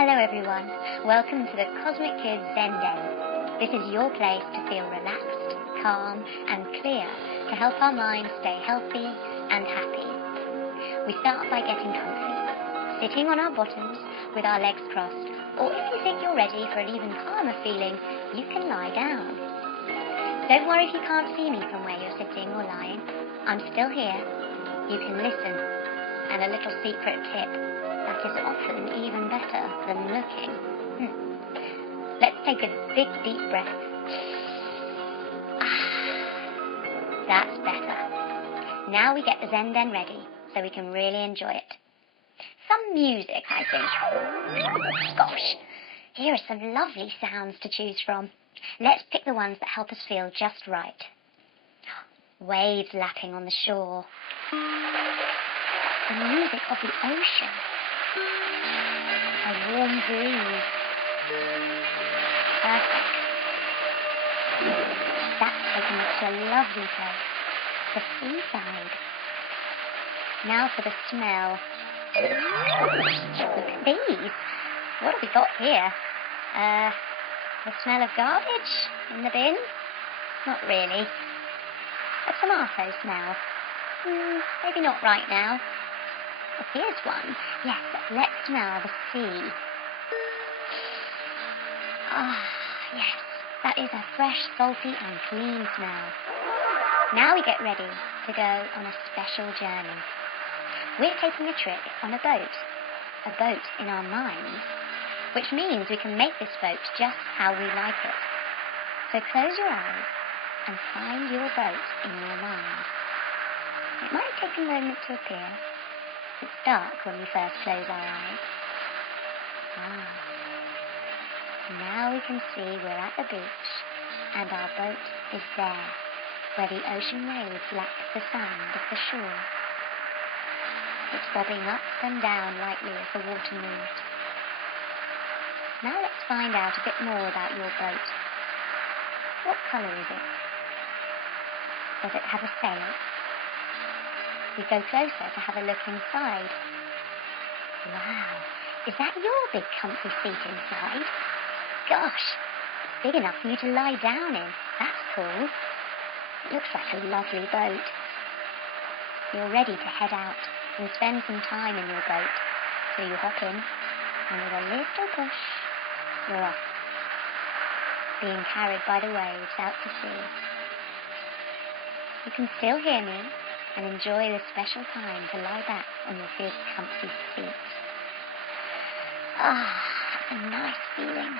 Hello everyone, welcome to the Cosmic Kids Zen Day. This is your place to feel relaxed, calm and clear to help our minds stay healthy and happy. We start by getting comfy, sitting on our bottoms with our legs crossed, or if you think you're ready for an even calmer feeling, you can lie down. Don't worry if you can't see me from where you're sitting or lying. I'm still here. You can listen. And a little secret tip, that is often even better than looking. Let's take a big deep breath. That's better. Now we get the Zen Den ready so we can really enjoy it. Some music, I think. Gosh, here are some lovely sounds to choose from. Let's pick the ones that help us feel just right. Waves lapping on the shore. The music of the ocean. A warm breeze. Perfect. That's taken us to a lovely place. The seaside. Now for the smell. Look at these. What have we got here? The smell of garbage in the bin? Not really. A tomato smell. Maybe not right now. Oh, here's one. Yes, let's smell the sea. Yes, that is a fresh, salty and clean smell. Now we get ready to go on a special journey. We're taking a trip on a boat in our minds, which means we can make this boat just how we like it. So close your eyes and find your boat in your mind. It might take a moment to appear. It's dark when we first close our eyes. Now we can see we're at the beach and our boat is there, where the ocean waves lap the sand of the shore. It's bobbing up and down lightly as the water moves. Now let's find out a bit more about your boat. What colour is it? Does it have a sail? We go closer to have a look inside. Wow, is that your big comfy seat inside? Gosh, big enough for you to lie down in. That's cool. It looks like a lovely boat. You're ready to head out and spend some time in your boat. So you hop in, and with a little push, you're off, being carried by the waves out to sea. You can still hear me and enjoy this special time to lie back on your big comfy seat. That's a nice feeling.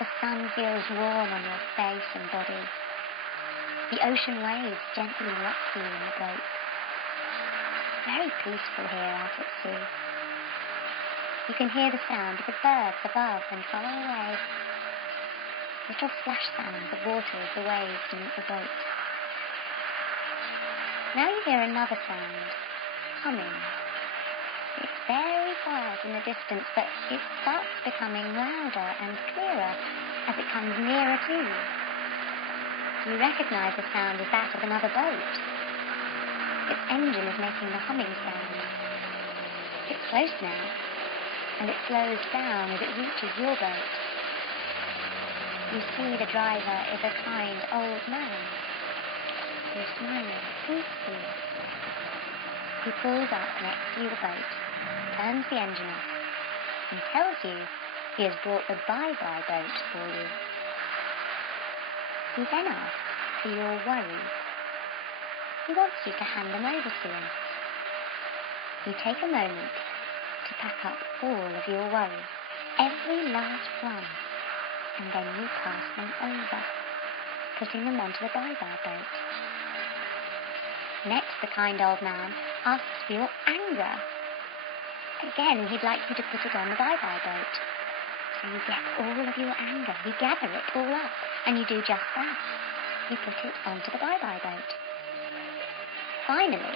The sun feels warm on your face and body. The ocean waves gently rock you in the boat. Very peaceful here out at sea. You can hear the sound of the birds above and far away. Little splash sounds of water as the waves meet the boat. Now you hear another sound, humming. It's very quiet in the distance, but it starts becoming louder and clearer as it comes nearer to you. You recognise the sound as that of another boat. Its engine is making the humming sound. It's close now, and it slows down as it reaches your boat. You see the driver is a kind old man. He's smiling peacefully. He pulls up next to your boat, turns the engine off, and tells you he has brought the bye-bye boat for you. He then asks for your worries. He wants you to hand them over to him. You take a moment to pack up all of your worries, every last one, and then you pass them over, putting them onto the bye-bye boat. Next, the kind old man asks for your anger. Again, he'd like you to put it on the bye-bye boat. So you get all of your anger, you gather it all up, and you do just that. You put it onto the bye-bye boat. Finally,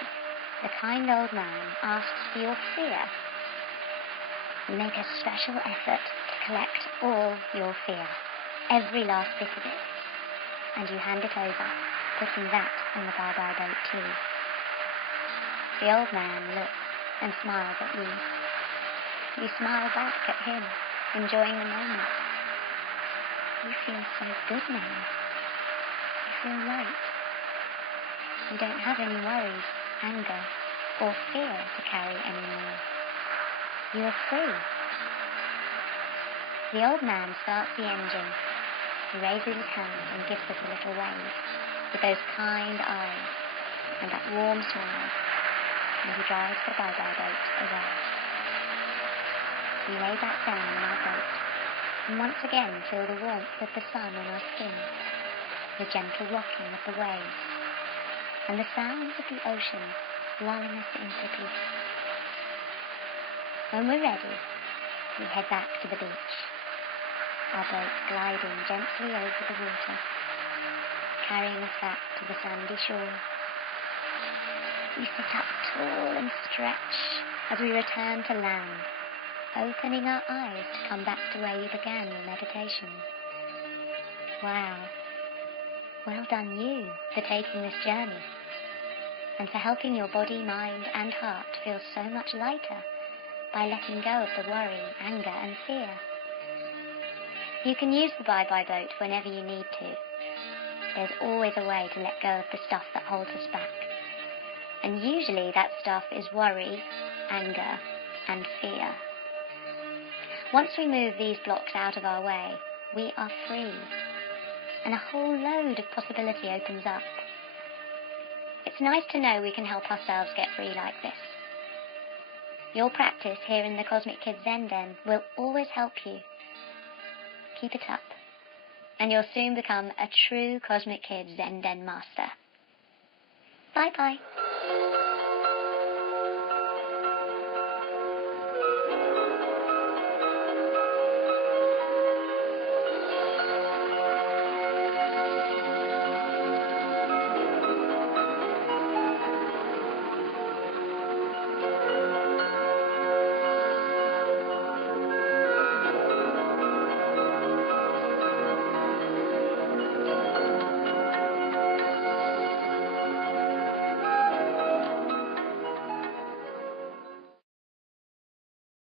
the kind old man asks for your fear. You make a special effort to collect all your fear, every last bit of it, and you hand it over, putting that on the bye-bye boat too. The old man looks and smiles at you. You smile back at him, enjoying the moment. You feel so good now. You feel light. You don't have any worries, anger, or fear to carry anymore. You are free. The old man starts the engine. He raises his hand and gives us a little wave with those kind eyes and that warm smile, and he drives the bye-bye boat away. We lay back down in our boat and once again feel the warmth of the sun on our skin, the gentle rocking of the waves, and the sounds of the ocean lulling us into peace. When we're ready, we head back to the beach, our boat gliding gently over the water, carrying us back to the sandy shore. We sit up tall and stretch as we return to land, opening our eyes to come back to where you began your meditation. Wow. Well done you for taking this journey and for helping your body, mind and heart feel so much lighter by letting go of the worry, anger and fear. You can use the bye-bye boat whenever you need to. There's always a way to let go of the stuff that holds us back. And usually that stuff is worry, anger and fear. Once we move these blocks out of our way, we are free. And a whole load of possibility opens up. It's nice to know we can help ourselves get free like this. Your practice here in the Cosmic Kids Zen Den will always help you. Keep it up, and you'll soon become a true Cosmic Kids Zen Den master. Bye-bye.